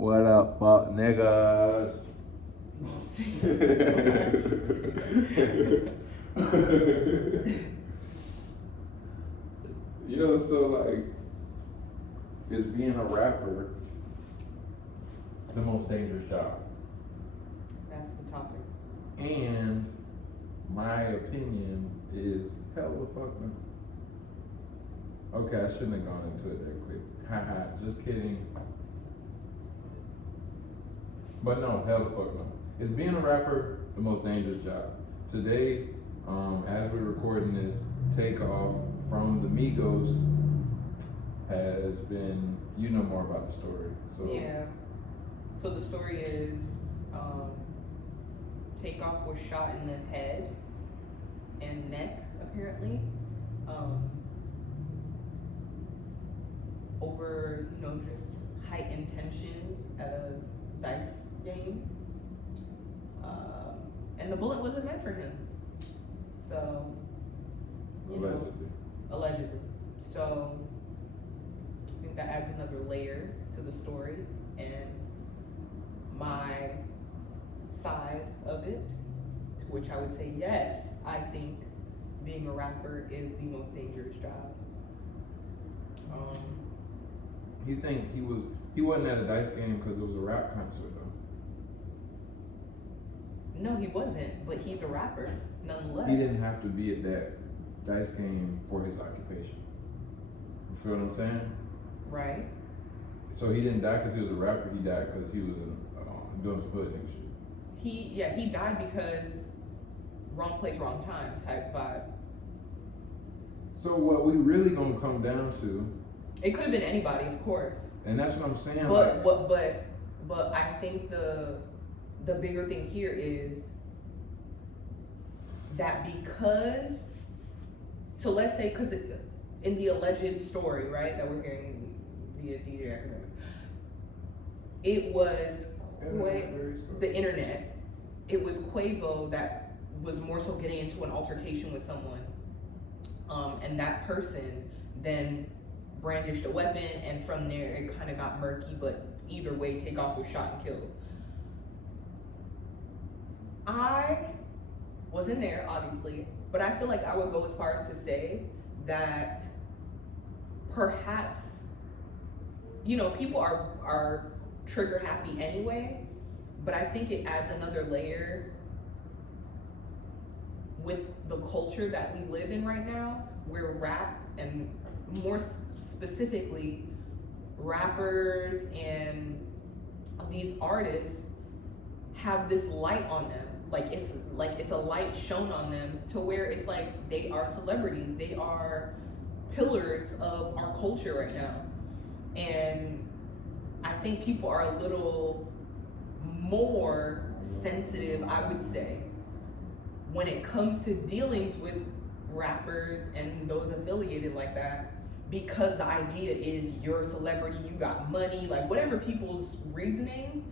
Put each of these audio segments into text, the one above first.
What up, fuck niggas? You know, so like, is being a rapper the most dangerous job? That's the topic. And my opinion is hell of a fuck no. Okay, I shouldn't have gone into it that quick. Haha, just kidding. But no, hell the fuck no. Is being a rapper the most dangerous job? Today, as we're recording this, Takeoff from the Migos has been, you know more about the story. So yeah. So the story is, Takeoff was shot in the head and neck, apparently, over, just heightened tension at a dice game. And the bullet wasn't meant for him. So, allegedly. So, I think that adds another layer to the story and my side of it, to which I would say, yes, I think being a rapper is the most dangerous job. You think he wasn't at a dice game because it was a rap concert though? No, he wasn't, but he's a rapper nonetheless. He didn't have to be at that dice game for his occupation. You feel what I'm saying? Right. So he didn't die because he was a rapper. He died because he was doing some hood nigga shit. He died because wrong place, wrong time type vibe. So what we really gonna come down to? It could have been anybody, of course. And that's what I'm saying. But I think the bigger thing here is that because, so let's say, because in the alleged story, right, that we're hearing via DJ Academic, it was the internet. It was Quavo that was more so getting into an altercation with someone, and that person then brandished a weapon, and from there it kind of got murky. But either way, Takeoff was shot and killed. I wasn't there, obviously, but I feel like I would go as far as to say that perhaps, people are trigger happy anyway, but I think it adds another layer with the culture that we live in right now, where rap, and more specifically rappers and these artists, have this light on them. It's a light shown on them to where it's like they are celebrities. They are pillars of our culture right now. And I think people are a little more sensitive, I would say, when it comes to dealings with rappers and those affiliated like that, because the idea is you're a celebrity, you got money, like whatever people's reasonings,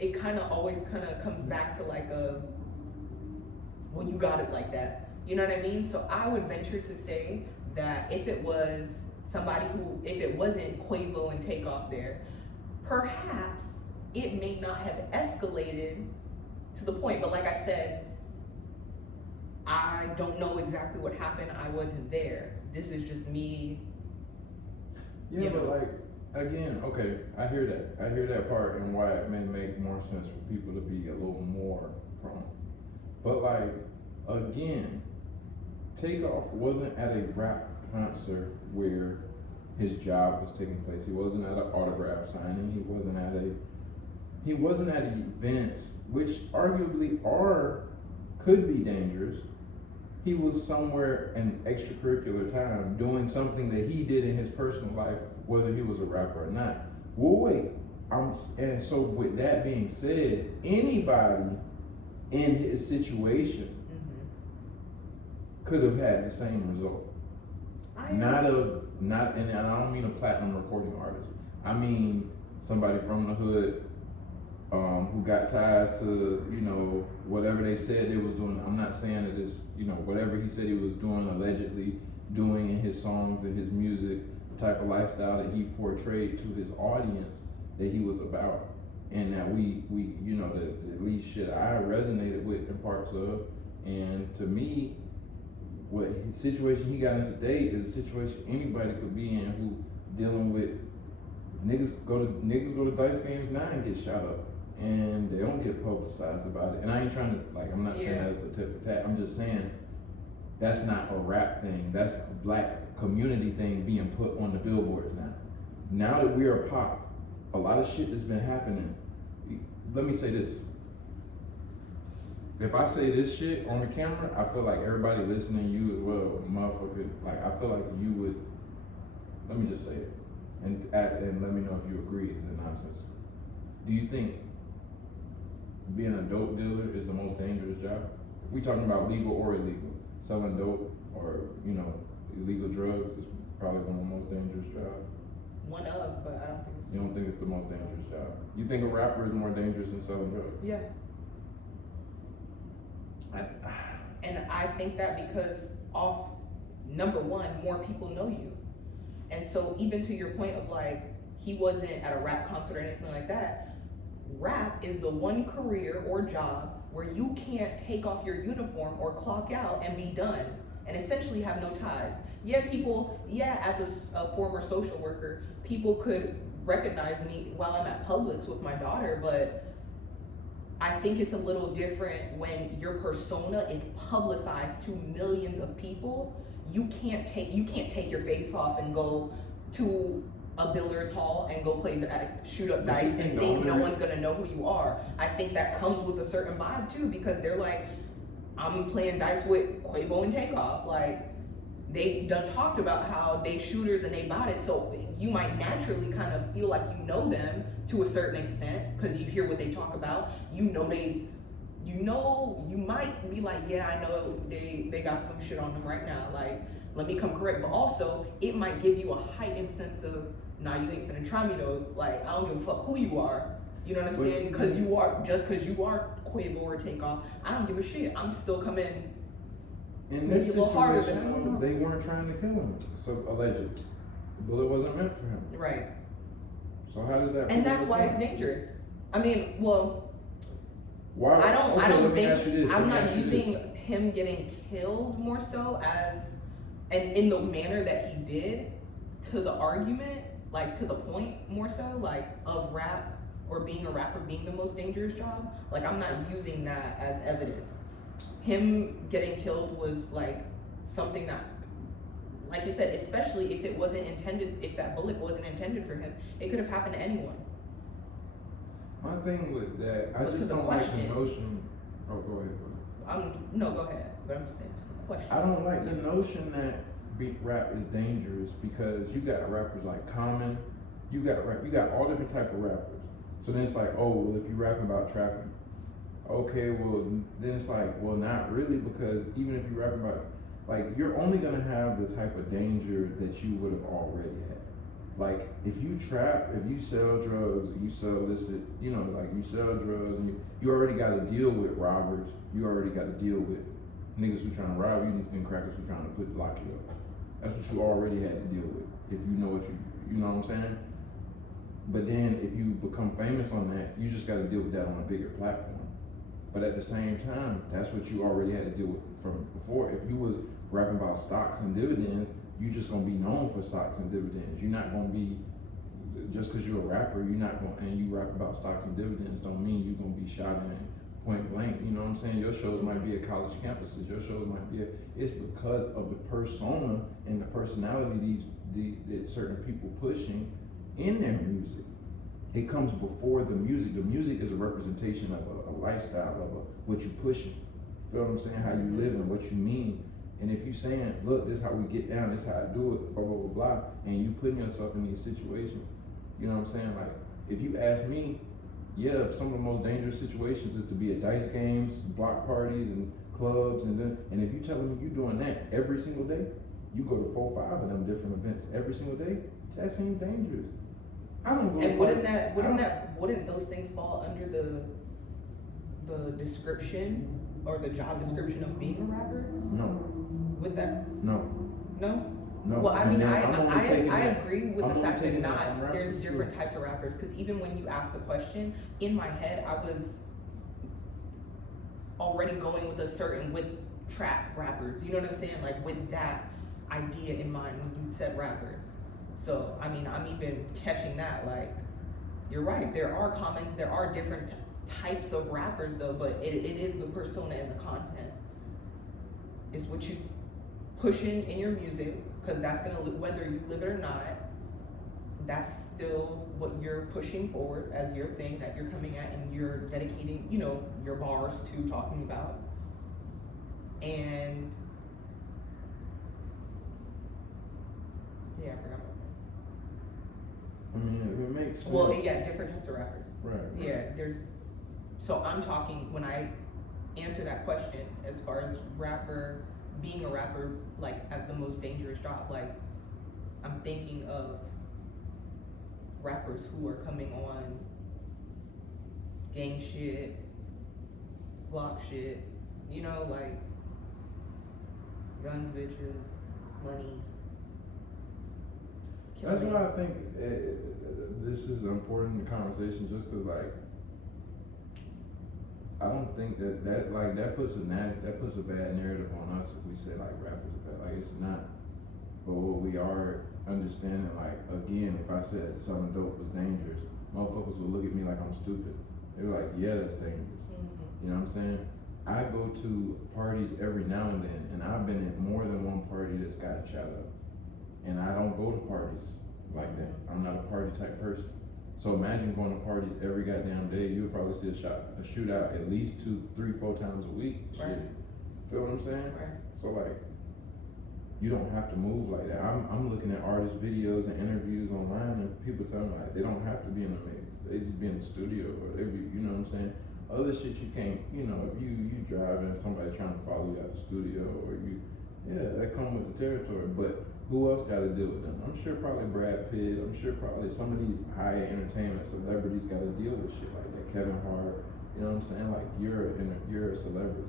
it kind of always kind of comes back to like well, you got it like that. You know what I mean? So I would venture to say that if it was somebody if it wasn't Quavo and Takeoff there, perhaps it may not have escalated to the point. But like I said, I don't know exactly what happened. I wasn't there. This is just me. Yeah, but like, again, okay, I hear that part and why it may make more sense for people to be a little more prone. But like, again, Takeoff wasn't at a rap concert where his job was taking place. He wasn't at an autograph signing. He wasn't at events, which arguably could be dangerous. He was somewhere in extracurricular time doing something that he did in his personal life, whether he was a rapper or not. Well, wait. And so with that being said, anybody in his situation could have had the same result. And I don't mean a platinum recording artist. I mean somebody from the hood who got ties to, whatever they said they was doing. I'm not saying that it's, whatever he said he was doing, allegedly doing in his songs and his music, the type of lifestyle that he portrayed to his audience, that he was about, and that we you know, that at least shit I resonated with in parts of. And to me, what situation he got in today is a situation anybody could be in who dealing with niggas go to dice games now and get shot up, and they don't get publicized about it. And I ain't trying to, like, I'm not saying that as a tip for tat. I'm just saying that's not a rap thing. That's a black community thing being put on the billboards now. Now that we are pop, a lot of shit that's been happening. Let me say this. If I say this shit on the camera, I feel like everybody listening, you as well, motherfucker, like, I feel like you would, let me just say it, and let me know if you agree, is it nonsense? Do you think being a dope dealer is the most dangerous job? If we talking about legal or illegal, selling dope or, you know, illegal drugs is probably one of the most dangerous jobs. One of, but I don't think it's. You don't think it's the most dangerous job? You think a rapper is more dangerous than selling drugs? Yeah. And I think that because number one, more people know you. And so even to your point of like, he wasn't at a rap concert or anything like that, rap is the one career or job where you can't take off your uniform or clock out and be done and essentially have no ties. As a former social worker, people could recognize me while I'm at Publix with my daughter, but I think it's a little different when your persona is publicized to millions of people. You can't take your face off and go to a billiards hall and go shoot up dice and think no one's gonna know who you are. I think that comes with a certain vibe too, because they're like, I'm playing dice with Quavo and Takeoff. Like, they done talked about how they shooters and they bought it, so you might naturally kind of feel like you know them to a certain extent because you hear what they talk about. You might be like, yeah, I know they got some shit on them right now. Like, let me come correct. But also, it might give you a heightened sense of, nah, you ain't finna try me though. Like, I don't give a fuck who you are. You know what I'm saying? Because you are Quavo or Takeoff, I don't give a shit. I'm still coming. In this situation, they weren't trying to kill him, so allegedly. The bullet wasn't meant for him. Right. So how does that? And that's why it's dangerous. I mean, well, why? I don't think I'm not using him getting killed more so as, and in the manner that he did, to the argument, like to the point more so, like of rap or being a rapper being the most dangerous job. Like, I'm not using that as evidence. Him getting killed was like something that, like you said, especially if it wasn't intended, if that bullet wasn't intended for him, it could have happened to anyone. My thing with that, I just don't like the notion. Oh, go ahead. No, go ahead. But I'm just saying, it's a question. I don't like the notion that beat rap is dangerous because you got rappers like Common, you got all different type of rappers. So then it's like, oh, well, if you rapping about trapping, okay, well, then it's like, well, not really, because even if you rapping about, like, you're only gonna have the type of danger that you would have already had. Like, if you trap, if you sell drugs, you sell illicit, you know, like you sell drugs, and you already got to deal with robbers, you already got to deal with niggas who trying to rob you and crackers who trying to lock you up. That's what you already had to deal with, if you know what you know what I'm saying? But then if you become famous on that, you just got to deal with that on a bigger platform. But at the same time, that's what you already had to deal with from before. If you was rapping about stocks and dividends, you just gonna be known for stocks and dividends. You're not gonna be, just because you're a rapper, you're not gonna, and you rap about stocks and dividends don't mean you're gonna be shot in point blank. You know what I'm saying? Your shows might be at college campuses. Your shows might be it's because of the persona and the personality that certain people pushing in their music. It comes before the music. The music is a representation of a lifestyle, of what you pushing. Feel what I'm saying? How you live and what you mean. And if you saying, look, this is how we get down, this is how I do it, blah, blah, blah, blah, and you putting yourself in these situations, you know what I'm saying? Like, if you ask me, yeah, some of the most dangerous situations is to be at dice games, block parties, and clubs, and if you telling me you doing that every single day, you go to 4-5 of them different events every single day, that seems dangerous. I don't go. And wouldn't those things fall under the description or the job description of being a rapper? No. With that? No. No? No, Well, I mean, I'm only taking I that- agree with I'm the only fact that taking that not from rappers, there's too. different types of rappers. Because even when you asked the question, in my head, I was already going with trap rappers. You know what I'm saying? Like with that idea in mind when you said rappers. So I mean, I'm even catching that. Like, you're right. There are comments. There are different types of rappers though, but it is the persona and the content. It's what you pushing in your music, because that's gonna whether you live it or not, that's still what you're pushing forward as your thing that you're coming at and you're dedicating, your bars to talking about. And yeah, I forgot about I mean, it makes that. sense. Well, yeah, different types of rappers. Right. Yeah, so I'm talking, when I answer that question, as far as being a rapper, like, as the most dangerous job, like, I'm thinking of rappers who are coming on gang shit, block shit, like, guns, bitches, money. That's why I think this is an important conversation, just because, like, I don't think that puts a bad narrative on us if we say like rappers are bad. Like, it's not. But what we are understanding, like, again, if I said selling dope was dangerous, motherfuckers would look at me like I'm stupid. They're like, yeah, that's dangerous. Mm-hmm. You know what I'm saying? I go to parties every now and then, and I've been at more than one party that's gotten shot up. And I don't go to parties like that. I'm not a party type person. So imagine going to parties every goddamn day. You'll probably see a shootout at least 2, 3, 4 times a week. Right. Shit. Feel what I'm saying? Right. So, like, you don't have to move like that. I'm looking at artist videos and interviews online, and people tell me like they don't have to be in the mix. They just be in the studio, or they be, you know what I'm saying? Other shit you can't, if you driving, somebody trying to follow you out the studio, or that come with the territory. But who else got to deal with them? I'm sure probably Brad Pitt. I'm sure probably some of these high entertainment celebrities got to deal with shit like that. Kevin Hart. You know what I'm saying? Like, you're a celebrity.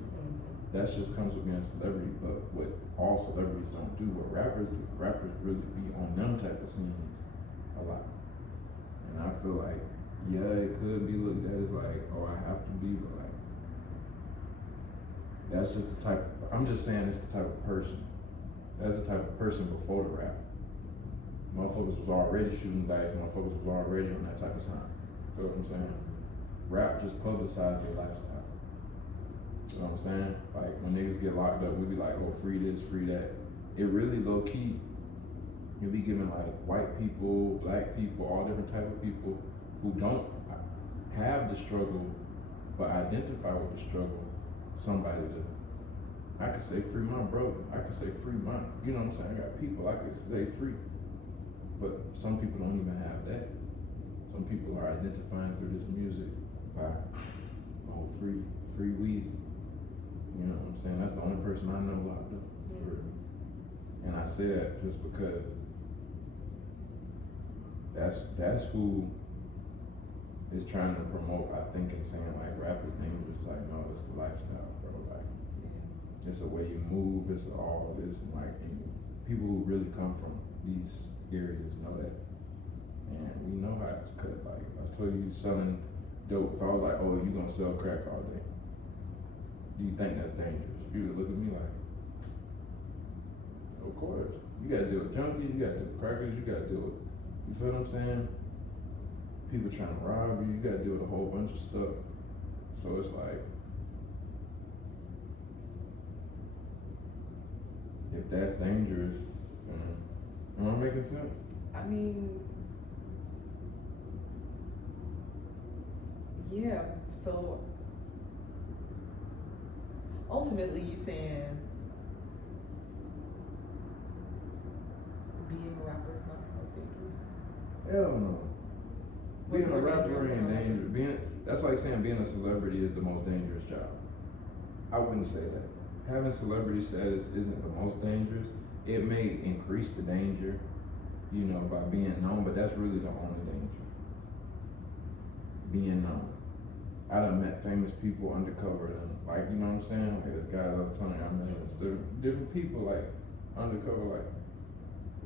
That just comes with being a celebrity. But what all celebrities don't do, what rappers do, rappers really be on them type of scenes a lot. And I feel like, yeah, it could be looked at as like, oh, I have to be, but like, that's just the type. I'm just saying it's the type of person. That's the type of person before the rap. Motherfuckers was already shooting dice. Motherfuckers was already on that type of sign. Feel what I'm saying? Rap just publicized their lifestyle. You know what I'm saying? Like, when niggas get locked up, we be like, oh, free this, free that. It really low key, you be giving like white people, black people, all different type of people who don't have the struggle, but identify with the struggle, somebody to. I could say free my brother. I could say free my, you know what I'm saying? I got people I could say free. But some people don't even have that. Some people are identifying through this music by, oh, free Weezy. You know what I'm saying? That's the only person I know locked up. And I say that just because that's who is trying to promote, I think, and saying like rap is dangerous. Like, no, it's the lifestyle, bro. Like, it's the way you move, it's all of this, and like, and people who really come from these areas know that. And we know how it's cut. Like, I told you selling dope. If I was like, oh, you gonna sell crack all day, do you think that's dangerous? You would look at me like, of course. You gotta deal with junkies, you gotta deal with crackers, you gotta deal with, you feel what I'm saying? People trying to rob you, you gotta deal with a whole bunch of stuff. So it's like, if that's dangerous, am I making sense? I mean, yeah, so ultimately you saying being a rapper is not the most dangerous? Hell no. What's Being a more rapper dangerous ain't than a rapper? dangerous. That's like saying being a celebrity is the most dangerous job. I wouldn't say that. Having celebrity status isn't the most dangerous. It may increase the danger, by being known, but that's really the only danger. Being known. I done met famous people undercover, and like, you know what I'm saying? Like, this guy I was telling you, I met different people like undercover, like,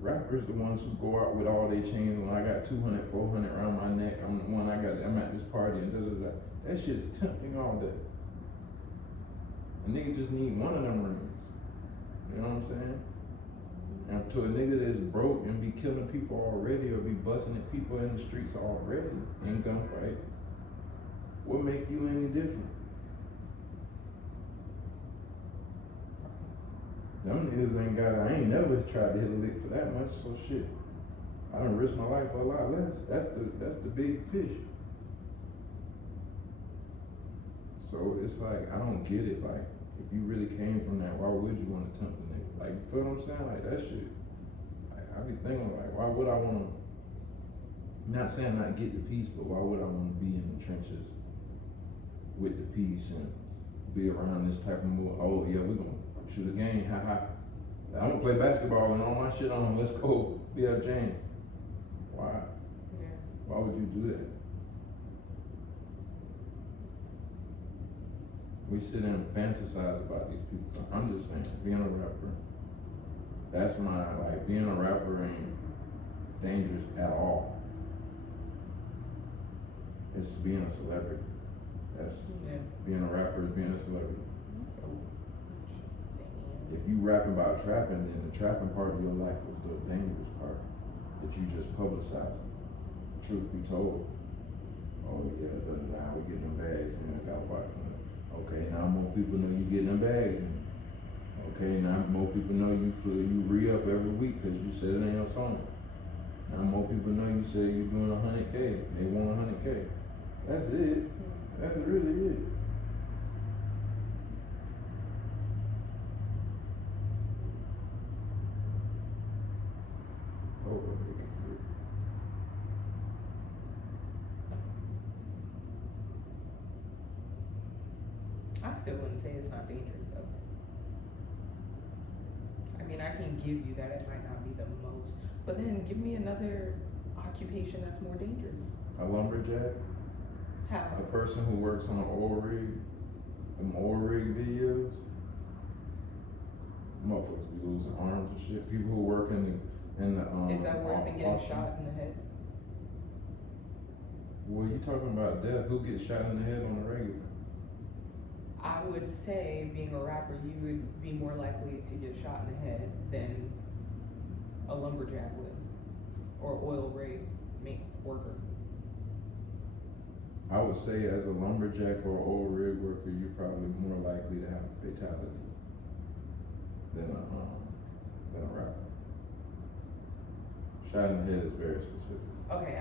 Rappers the ones who go out with all their chains. When I got 200, 400 around my neck, I'm the one I'm at this party and da da da. That shit is tempting all day. A nigga just need one of them rings. You know what I'm saying? And to a nigga that's broke and be killing people already or be busting at people in the streets already in gunfights, what make you any different? Them niggas I ain't never tried to hit a lick for that much, so shit. I done risked my life for a lot less. That's the big fish. So it's like, I don't get it. Like, if you really came from that, why would you want to tempt a nigga? Like, you feel what I'm saying? Like, that shit. Like, I be thinking, like, why would I want to, not saying not get the peace, but why would I want to be in the trenches with the peace and be around this type of move? Oh, yeah, we're going to shoot a game, ha. I'm going to play basketball and all my shit on, let's go be up James. Why? Yeah. Why would you do that? We sit and fantasize about these people. I'm just saying, being a rapper, that's my, like, being a rapper ain't dangerous at all. It's being a celebrity. That's, being a rapper is being a celebrity. If you rap about trapping, then the trapping part of your life was the dangerous part that you just publicized. Truth be told. Oh yeah, we getting them bags and I gotta watch them. Okay, now more people know you getting them bags. And okay, now more people know you re-up every week because you said it in your song. Now more people know you say you're doing 100K. They want 100K. That's it. That's really it. Oh, what they can see. I still wouldn't say it's not dangerous though. I mean, I can give you that it might not be the most, but then give me another occupation that's more dangerous. A lumberjack? How? A person who works on an oil rig, them oil rig videos. Motherfuckers be losing arms and shit. People who work in the Is that worse than getting shot in the head? Well, you talking about death. Who gets shot in the head on the regular? I would say, being a rapper, you would be more likely to get shot in the head than a lumberjack would, or oil rig worker. I would say as a lumberjack or oil rig worker, you're probably more likely to have a fatality than a rapper. Shot in the head is very specific. Okay,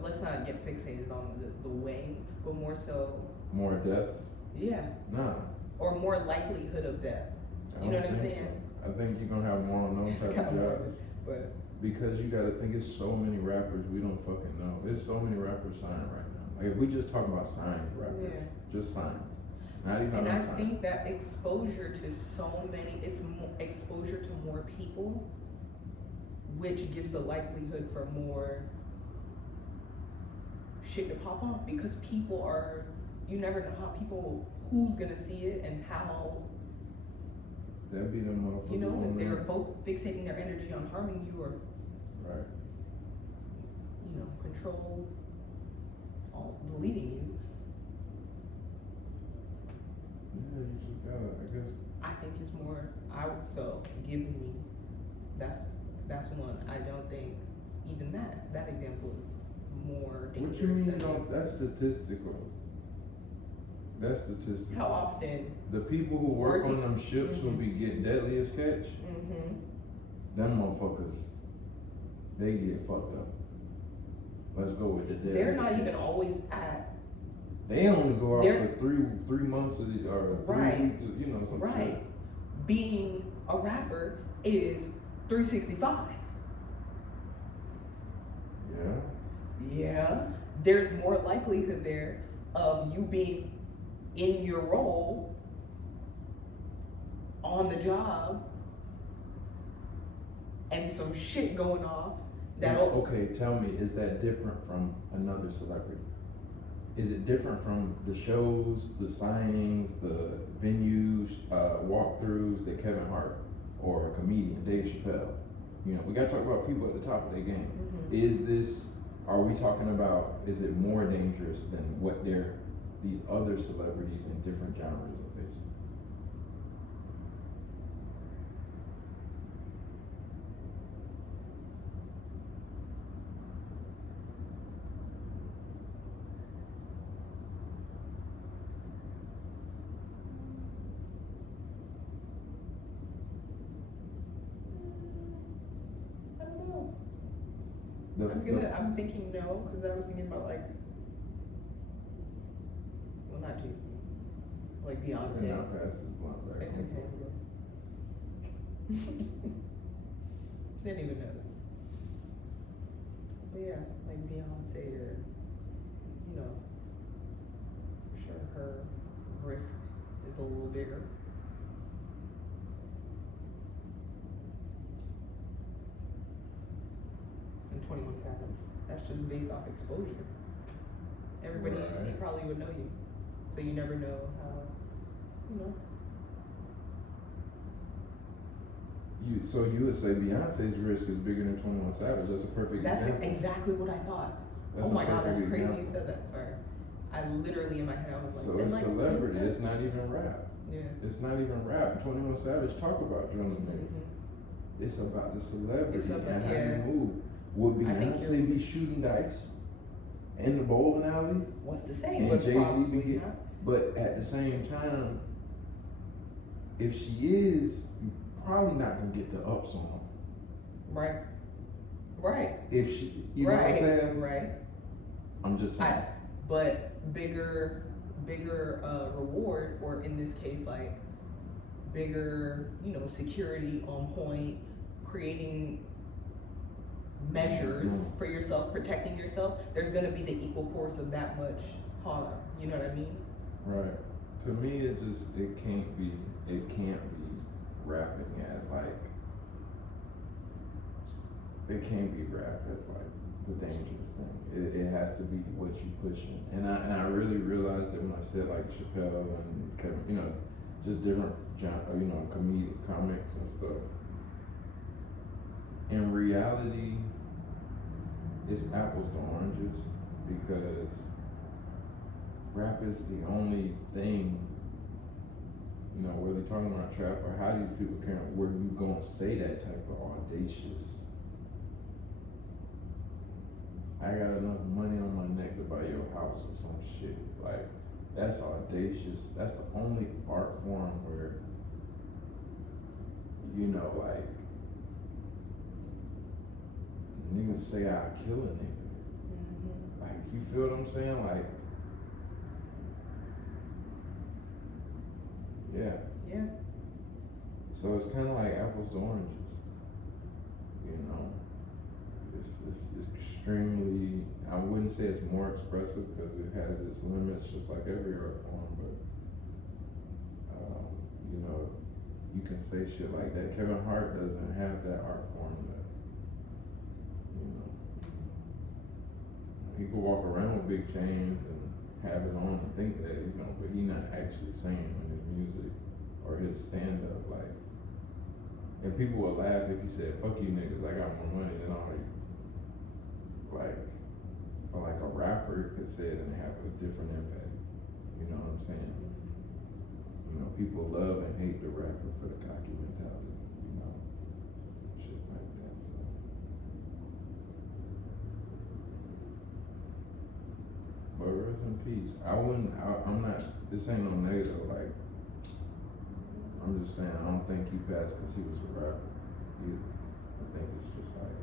let's not get fixated on the way, but more so. More deaths? Yeah. Nah. Or more likelihood of death. You know what I'm saying? So. I think you're gonna have more on those type of jobs. But because you gotta think it's so many rappers we don't fucking know. There's so many rappers signing right now. Like if we just talk about signed rappers, just signed. Not even unsigned. And I think that exposure to so many, it's exposure to more people, which gives the likelihood for more shit to pop off, because people are, you never know how people, who's gonna see it and how. That'd be the motherfuckers. You know, if they're both fixating their energy on harming you or, right, you know, control, deleting you. Yeah, you just gotta, I guess. I think it's more, so give me, that's one. I don't think even that example is more dangerous. What you mean? That's statistical. That's statistical. How often? The people who work on them ships will be getting deadliest catch. Them motherfuckers, they get fucked up. Let's go with the deadliest. They're not catch. even always at. They only go out for three months or 3 weeks, you know, some shit. Being a rapper is 365. Yeah. Yeah. There's more likelihood there of you being in your role on the job and some shit going off okay, tell me, is that different from another celebrity? Is it different from the shows, the signings, the venues, walkthroughs that Kevin Hart or a comedian, Dave Chappelle, You know, we gotta talk about people at the top of their game. Mm-hmm. Are we talking about, is it more dangerous than what these other celebrities in different genres are facing? I don't know. The, I'm thinking no, because I was thinking about like, well, not Jay-Z, like Beyonce. and I'll pass this blunt back. It's okay. Didn't even notice. But yeah, like Beyonce or, you know, I'm sure her risk is a little bigger. And 21 Savage. That's just based off exposure. Everybody you see Right. probably would know you. So you never know how, you know. So you would say Beyonce's risk is bigger than 21 Savage. That's a perfect That's example. exactly what I thought. That's Oh a my god, that's perfect crazy example. you said that. Sorry. I literally in my head I was like, So then it's like celebrity, 21 it's not even rap. Yeah. It's not even rap. 21 Savage talk about drilling niggas. Mm-hmm. It's about the celebrity It's about- and how yeah. you move. Would I think Beyonce be shooting dice in the bowling alley? What's to say? And But Jay-Z probably be, not. but at the same time, if she is, you probably not gonna get the ups on her. Right. Right. If she, you know what I'm Right. saying? Right. I'm just saying. But bigger reward, or in this case, like bigger, you know, security on point, creating measures for yourself, protecting yourself. There's gonna be the equal force of that much harm. You know what I mean? Right. To me, it can't be rapping as like, it can't be rap as like the dangerous thing. It has to be what you pushing. And I really realized it when I said like Chappelle and Kevin, you know, just different you know, comedic comics and stuff. In reality, it's apples to oranges, because rap is the only thing, you know, whether you're talking about trap or how these people can, where you gonna say that type of audacious, I got enough money on my neck to buy your house or some shit. Like, that's audacious. That's the only art form where, you know, like, niggas say I kill a nigga. Mm-hmm. Like, you feel what I'm saying? Like, yeah. Yeah. So it's kind of like apples to oranges, you know. It's extremely, I wouldn't say it's more expressive because it has its limits, just like every art form, but, you know, you can say shit like that. Kevin Hart doesn't have that art form that, you know. He could walk around with big chains and have it on and think that, you know, but he not actually saying in his music or his stand-up, like, and people would laugh if he said, fuck you niggas, I got more money than all of you. Like, or like a rapper could say it and have a different impact. You know what I'm saying? You know, people love and hate the rapper for the cocky mentality, you know, shit like that, so. But rest in peace. I'm not, this ain't no negative, like, I'm just saying, I don't think he passed because he was a rapper either. I think it's just like,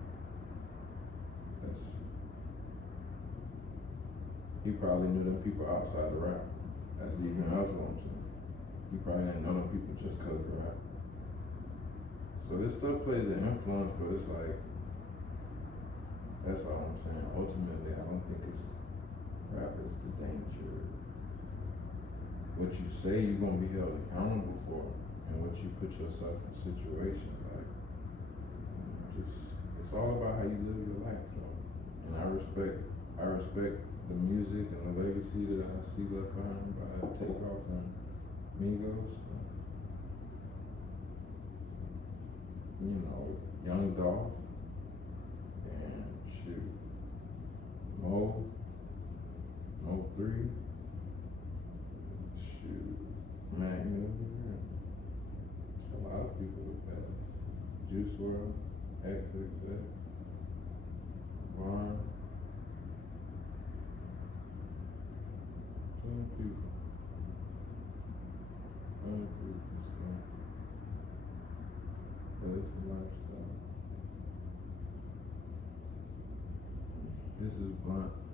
he probably knew them people outside of rap. That's even else wrong to him. He probably didn't know them people just because of rap. So this stuff plays an influence, but it's like, that's all I'm saying. Ultimately, I don't think it's rap is the danger. What you say you're gonna be held accountable for, and what you put yourself in situations like, it's all about how you live your life, though. And I respect the music and the legacy that I see left behind by Takeoff and Migos. You know, Young Dolph, and shoot, Mo 3, shoot, Mac Miller, it's a lot of people with that. Juice WRLD, XXX, Ron, so many people. So many people, so. But it's a lifestyle. This is blunt.